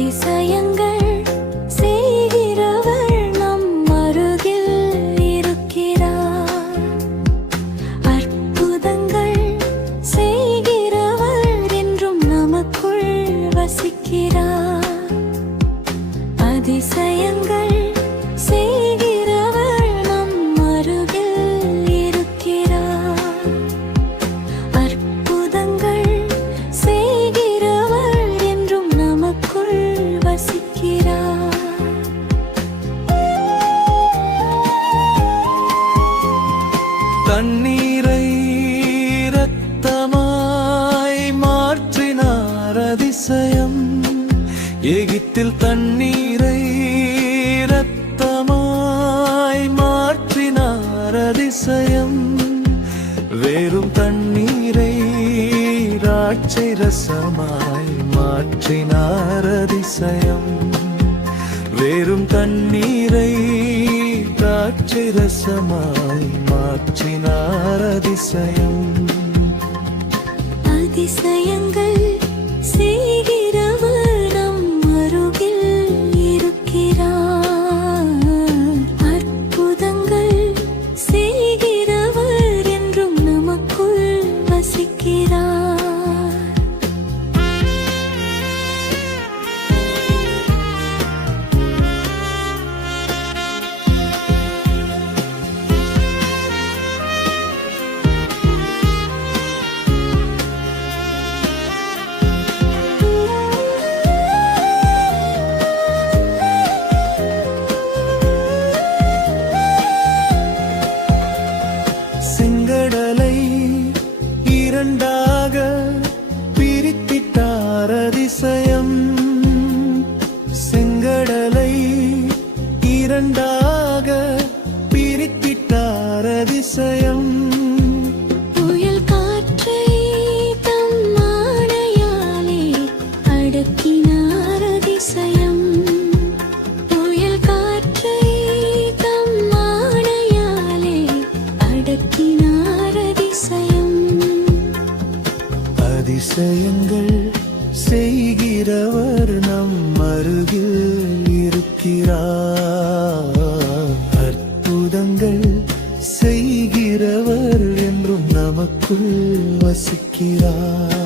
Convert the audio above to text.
அதிசயங்கள் செய்கிறவர் நம் அருகில் இருக்கிறார். அற்புதங்கள் செய்கிறவர் என்றும் நமக்குள் வசிக்கிறார். அதிசயங்கள் செய்கிறவர் நம் அருகில் இருக்கிறார். அற்புதங்கள் செய்கிறவர் என்றும் நமக்குள் வசிக்கிறார். தண்ணீரை இரத்தமாய் மாற்றினார் அதிசயம். எகிப்தில் தண்ணீரை இரத்தமாய் மாற்றினார் அதிசயம். வெறும் தண்ணீரை திராட்சை ரசமாய் மாற்றினார் அதிசயம். வெறும் தண்ணீரை திராட்சை ரசமாய் மாற்றினார் அதிசயம். அதிசயங்கள் செய்கிறவர் நம் அருகில் இருக்கிறார். அற்புதங்கள் செய்கிறவர் என்றும் நமக்குள் வசிக்கிறார். செங்கடலை இரண்டாக பிரித்திட்டார் அதிசயம். செங்கடலை இரண்டாக பிரித்திட்டார் அதிசயம். புயல் காற்றை தம் ஆணையாலே அடக்கினார் அதிசயம். புயல் காற்றை தம் ஆணையாலே அடக்கினார் அதிசயம். அதிசயங்கள் செய்கிறவர் நம் அருகில் இருக்கிறார். அற்புதங்கள் செய்கிறவர் என்றும் நமக்குள் வசிக்கிறார்.